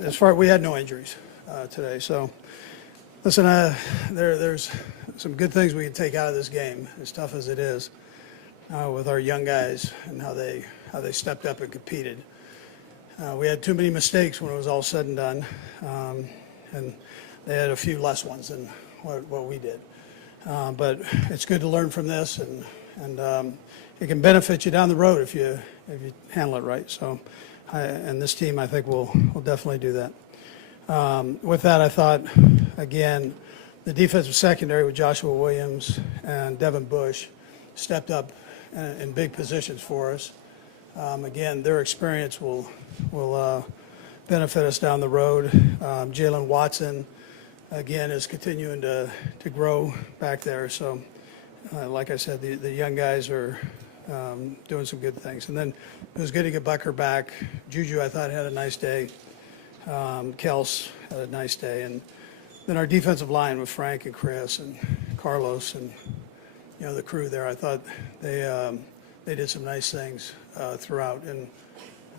As far we had no injuries today, so listen, there's some good things we can take out of this game, as tough as it is, with our young guys and how they stepped up and competed. We had too many mistakes when it was all said and done, and they had a few less ones than what we did. But it's good to learn from this, and it can benefit you down the road if you handle it right. So, and this team, I think, will definitely do that. With that, I thought, again, the defensive secondary with Joshua Williams and Devin Bush stepped up in big positions for us. Again, their experience will benefit us down the road. Jalen Watson, again, is continuing to grow back there. So, like I said, the young guys are doing some good things. And then it was good to get Bucker back. Juju, I thought, had a nice day. Kels had a nice day. And then our defensive line with Frank and Chris and Carlos and, the crew there, I thought they did some nice things throughout. And,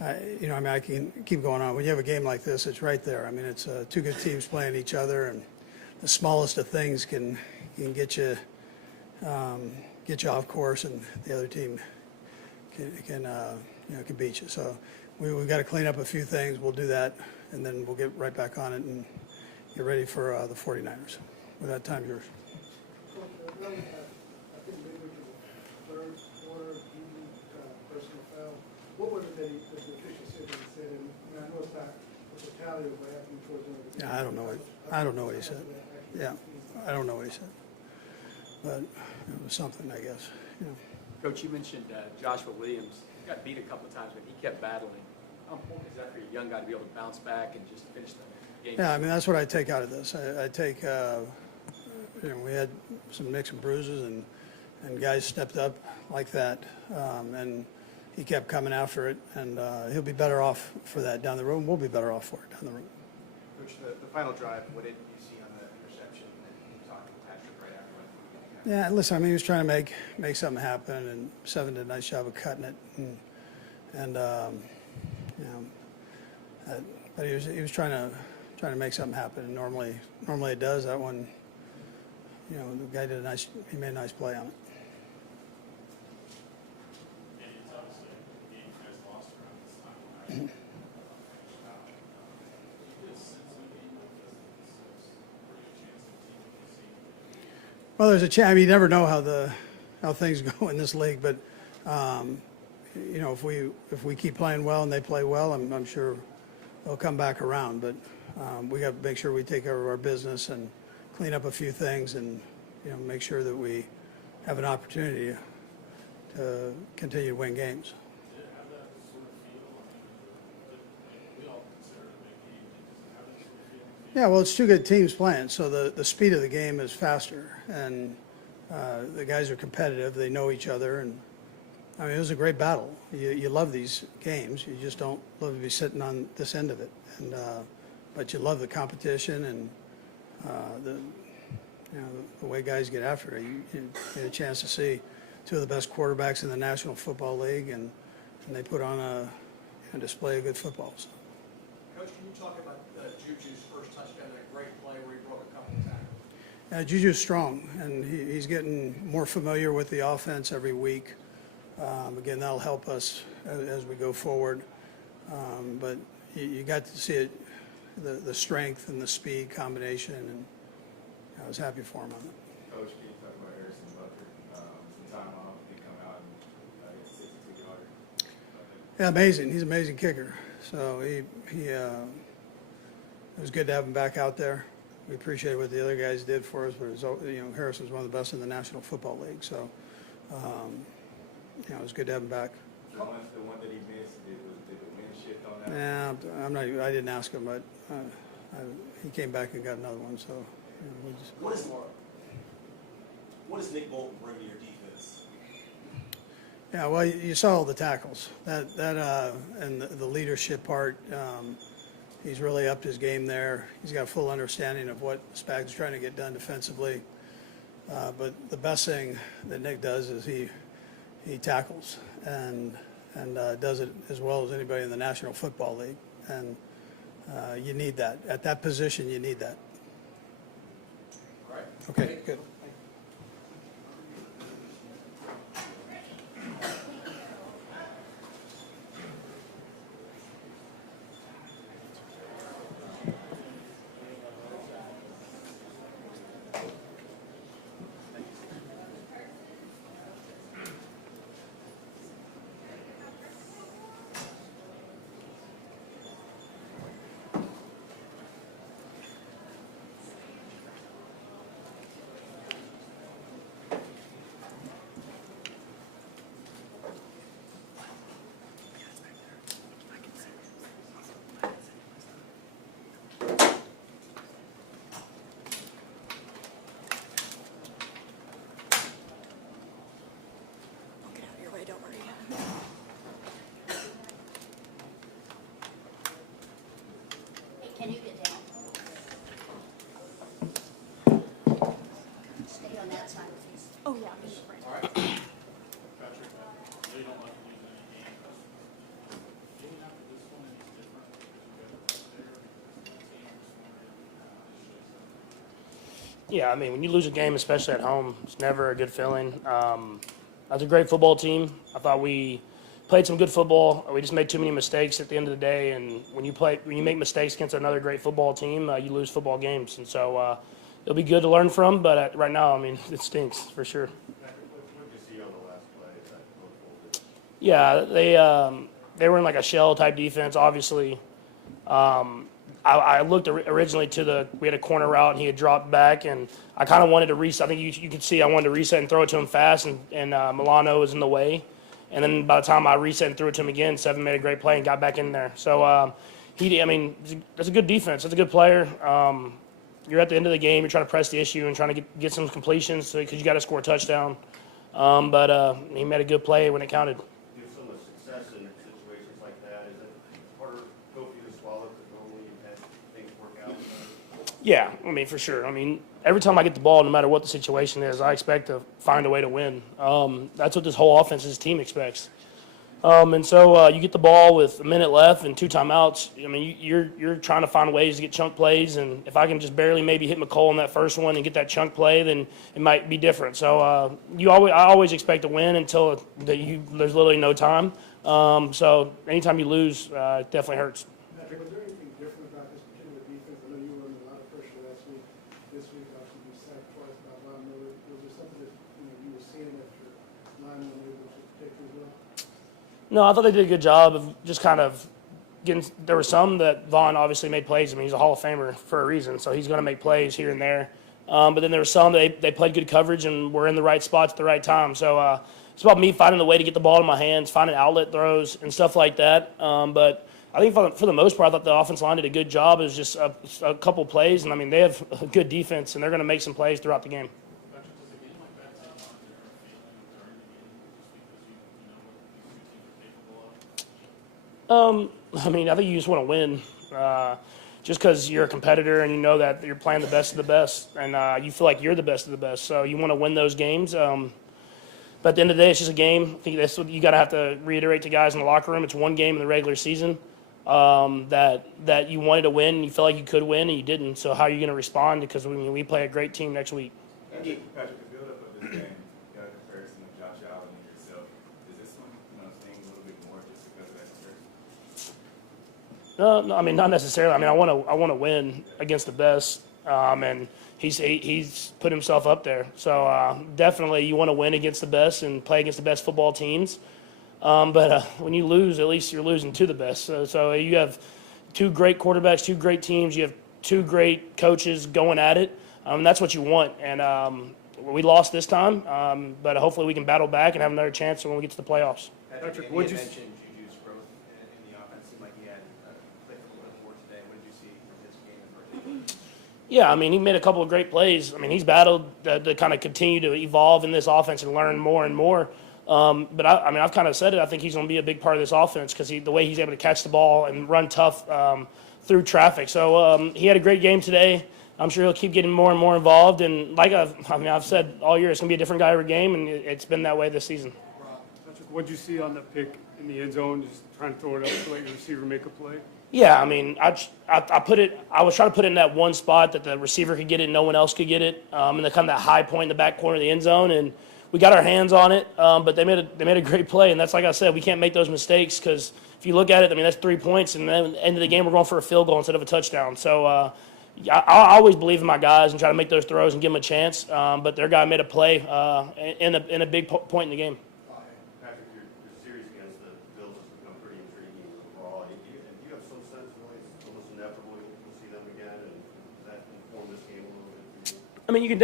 I can keep going on. When you have a game like this, it's right there. I mean, it's two good teams playing each other, and the smallest of things can get you off course, and the other team can beat you. So we've got to clean up a few things. We'll do that, and then we'll get right back on it and get ready for the 49ers. With that, time's yours. What was it that the official said? And I know it's not a fatality of what happened towards the end of the game. Yeah, I don't know what he said. Yeah, I don't know what he said. But it was something, I guess. Coach, you mentioned Joshua Williams. He got beat a couple of times, but he kept battling. How important is that for a young guy to be able to bounce back and just finish the game? Yeah, I mean, that's what I take out of this. I take, we had some nicks and bruises, and guys stepped up like that. And he kept coming after it, and he'll be better off for that down the road, and we'll be better off for it down the road. Coach, the final drive, what did you see on the interception that you talked to Patrick right after? Yeah, listen, I mean, he was trying to make something happen, and Seven did a nice job of cutting it, but he was trying to make something happen, and normally it does. That one, the guy he made a nice play on it. Well, there's a chance. I mean, you never know how things go in this league, but if we keep playing well and they play well, I'm sure they'll come back around. But we got to make sure we take care of our business and clean up a few things, and make sure that we have an opportunity to continue to win games. Yeah, well, it's two good teams playing, so the speed of the game is faster, and the guys are competitive. They know each other, and I mean, it was a great battle. You love these games. You just don't love to be sitting on this end of it, and but you love the competition and the way guys get after it. You get a chance to see two of the best quarterbacks in the National Football League, and they put on a display of good football. So. Coach, can you talk about Juju's first touchdown, that great play where he broke a couple of tackles? Juju's strong, and he's getting more familiar with the offense every week. Again, that'll help us as we go forward. But you got to see it, the strength and the speed combination, and I was happy for him on it. Coach, can you talk about Harrison Butker? Some time off, he come out and get 62 yards. Yeah, amazing. He's an amazing kicker. So it was good to have him back out there. We appreciate what the other guys did for us, but Harrison's one of the best in the National Football League. So, it was good to have him back. The one that he missed, did the wind shift on that? Yeah, I didn't ask him, but he came back and got another one. So, What does Nick Bolton bring to your defense? Yeah, well, you saw all the tackles. That and the leadership part. He's really upped his game there. He's got a full understanding of what Spags is trying to get done defensively. But the best thing that Nick does is he tackles and does it as well as anybody in the National Football League. And You need that. At that position, you need that. All right. Okay, good. I'll get out of your way, don't worry. Hey, can you get down? Stay on that side, please. Oh, yeah. All right. Patrick, they don't like to lose any games. Getting after this one is different because you got there. Yeah, I mean, when you lose a game, especially at home, it's never a good feeling. That's a great football team. I thought we played some good football. We just made too many mistakes at the end of the day. And when you make mistakes against another great football team, you lose football games. And so it'll be good to learn from. But right now, I mean, it stinks for sure. What did you see on the last play? Is that football? Yeah, they were in like a shell type defense. Obviously, I looked originally we had a corner route and he had dropped back, and I kind of wanted to reset. I think you could see I wanted to reset and throw it to him fast, and Milano was in the way. And then by the time I reset and threw it to him again, Seven made a great play and got back in there. So that's a good defense. That's a good player. You're at the end of the game. You're trying to press the issue and trying to get some completions because you got to score a touchdown. But he made a good play when it counted. You have so much success in situations like that. Is it harder go for you to swallow because normally you've had things work out? Yeah, I mean, for sure. I mean, every time I get the ball, no matter what the situation is, I expect to find a way to win. That's what this whole offense's team expects. And so you get the ball with a minute left and 2 timeouts. I mean, you're trying to find ways to get chunk plays, and if I can just barely maybe hit McCole on that first one and get that chunk play, then it might be different. So I always expect to win until there's literally no time. So anytime you lose, it definitely hurts. Patrick, was there anything different about this particular defense? I know you were under a lot of pressure last week. This week, obviously, you sacked twice by Von Miller. Was there something that you were seeing that your linemen were able to protect as well? No, I thought they did a good job of just kind of getting. There were some that Vaughn obviously made plays. I mean, he's a Hall of Famer for a reason, so he's going to make plays here and there. But then there were some that they played good coverage and were in the right spots at the right time. So it's about me finding a way to get the ball in my hands, finding outlet throws and stuff like that. But I think for the most part, I thought the offensive line did a good job. It was just a couple plays, and I mean, they have a good defense, and they're going to make some plays throughout the game. Patrick, does a game like that take on a different feeling during the game just because you know what these two teams are capable of? I mean, I think you just want to win. Just because you're a competitor and you know that you're playing the best of the best, and you feel like you're the best of the best, so you want to win those games. But at the end of the day, it's just a game. I think that's what you got to have to reiterate to guys in the locker room. It's one game in the regular season that you wanted to win, and you felt like you could win, and you didn't. So how are you going to respond? Because we play a great team next week. Patrick, the build-up of this game, you got a comparison of Josh Allen and yourself. Is this one, sting a little bit more just because of that comparison? No, I mean, not necessarily. I mean, I want to win against the best, and he's put himself up there. So definitely, you want to win against the best and play against the best football teams. But when you lose, at least you're losing to the best. So you have 2 great quarterbacks, 2 great teams. You have 2 great coaches going at it. That's what you want. And we lost this time, but hopefully we can battle back and have another chance when we get to the playoffs. Patrick, Patrick, you what'd you mentioned Juju's growth in the offense. Seemed like he had played for a little more today. What did you see from his game in particular? Yeah, I mean, he made a couple of great plays. I mean, he's battled to kind of continue to evolve in this offense and learn more and more. But I mean, I've kind of said it. I think he's going to be a big part of this offense because the way he's able to catch the ball and run tough through traffic. So he had a great game today. I'm sure he'll keep getting more and more involved. And like I've said all year, it's going to be a different guy every game, and it's been that way this season. Patrick, what'd you see on the pick in the end zone, just trying to throw it up to let your receiver make a play? Yeah, I mean, I put it. I was trying to put it in that one spot that the receiver could get it, and no one else could get it, and the kind of that high point in the back corner of the end zone, and we got our hands on it. But they made a great play, and that's like I said, we can't make those mistakes because if you look at it, I mean that's 3 points, and then at the end of the game we're going for a field goal instead of a touchdown. So I always believe in my guys and try to make those throws and give them a chance. But their guy made a play in a big point in the game. Patrick, your series against the Bills has become pretty intriguing overall. Do you have some sense really it's almost inevitable you'll see them again, and does that inform this game a little bit for you? I mean, you can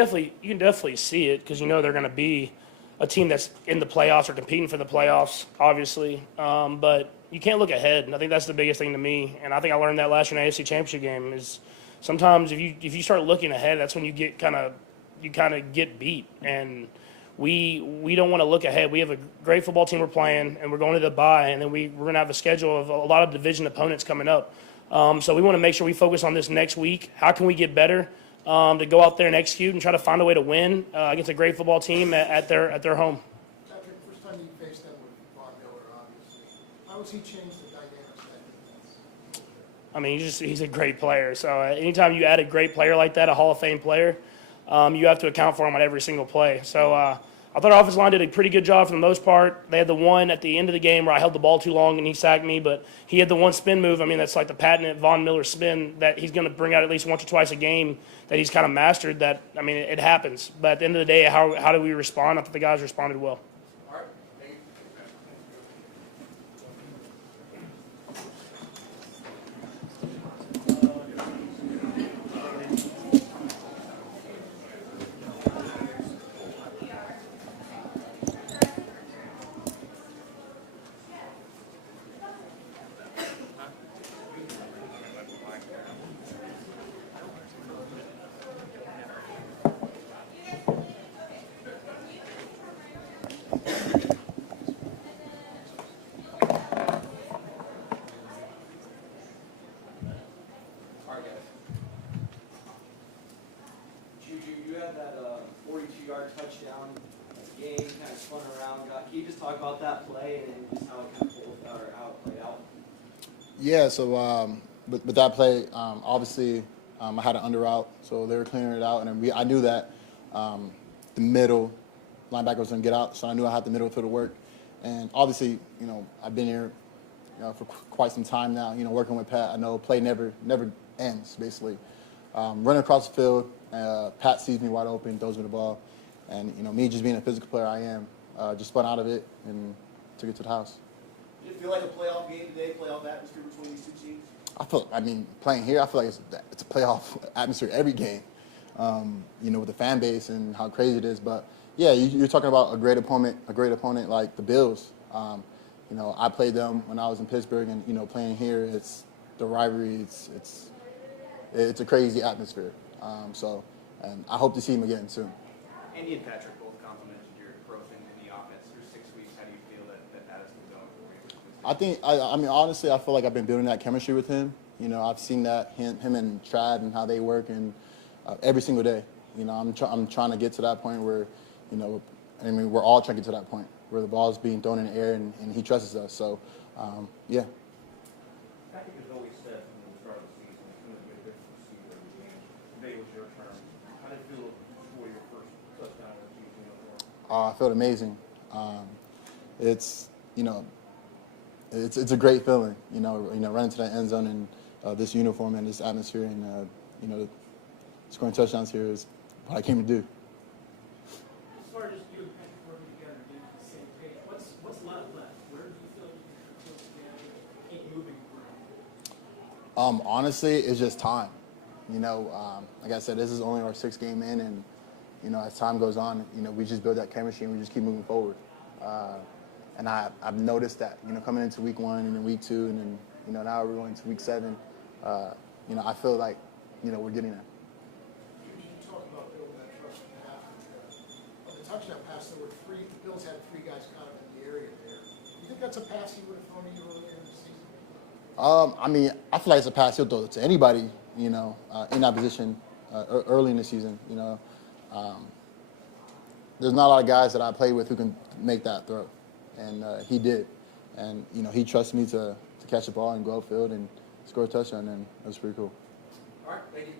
definitely see it because you know they're going to be a team that's in the playoffs or competing for the playoffs, obviously. But you can't look ahead, and I think that's the biggest thing to me. And I think I learned that last year in the AFC Championship game is sometimes if you start looking ahead, that's when you kind of get beat. And we don't want to look ahead. We have a great football team we're playing, and we're going to the bye, and then we're going to have a schedule of a lot of division opponents coming up. So we want to make sure we focus on this next week. How can we get better? To go out there and execute and try to find a way to win against a great football team at their home. Patrick, first time you faced them with Von Miller, obviously. How has he changed the dynamics of that defense? I mean, he's a great player. So anytime you add a great player like that, a Hall of Fame player, you have to account for him on every single play. So I thought our offensive line did a pretty good job for the most part. They had the one at the end of the game where I held the ball too long and he sacked me, but he had the one spin move. I mean, that's like the patented Von Miller spin that he's going to bring out at least once or twice a game that he's kind of mastered. That, I mean, it happens. But at the end of the day, how do we respond? I think the guys responded well. All right, thank you. All right, guys. Juju, you had that 42-yard touchdown game, kind of spun around. Can you just talk about that play and just how it kind of pulled out or how it played out? Yeah, so with that play, obviously I had an under route, so they were clearing it out, and then I knew that the middle linebacker was going to get out, so I knew I had the middle field to work. And obviously, you know, I've been here for quite some time now, you know, working with Pat. I know play never ends, basically. Running across the field, Pat sees me wide open, throws me the ball, and, you know, me just being a physical player I am, just spun out of it and took it to the house. Did it feel like a playoff game today, playoff atmosphere between these two teams? I mean, playing here, I feel like it's a playoff atmosphere every game, you know, with the fan base and how crazy it is. But, yeah, you're talking about a great opponent like the Bills. You know, I played them when I was in Pittsburgh, and, you know, playing here, it's the rivalry. It's a crazy atmosphere. And I hope to see him again soon. Andy and Patrick both complimented your growth in the offense through 6 weeks. How do you feel that has been going for you? I mean, honestly, I feel like I've been building that chemistry with him. You know, I've seen that him and Trad and how they work, and every single day. You know, I'm trying to get to that point where, you know, I mean, we're all trying to get to that point where the ball's being thrown in the air and he trusts us. So, yeah. Patrick has always said from the start of the season he's going to be a good receiver in the game. Today was your turn. How did it feel for your first touchdown of the season? I felt amazing. It's, you know, it's a great feeling, you know, running to that end zone in this uniform and this atmosphere, and you know, scoring touchdowns here is what I came to do. As far as you and Patrick working together and getting on the same page, what's left? Where do you feel you can keep moving from? Honestly, it's just time. You know, like I said, this is only our 6th game in, and you know, as time goes on, you know, we just build that chemistry and we just keep moving forward. And I've noticed that, you know, coming into week 1 and then week 2 and then, you know, now we're going to week 7. You know, I feel like, you know, we're getting there. You talk about building that trust and half. On the touchdown pass, there were the Bills had 3 guys kind of in the area there. You think that's a pass he would have thrown to you earlier in the season? I mean, I feel like it's a pass he'll throw to anybody, you know, in that position early in the season. You know, there's not a lot of guys that I play with who can make that throw, and he did. And you know, he trusted me to catch the ball and go upfield, and score a touchdown, and it was pretty cool. All right, thank you.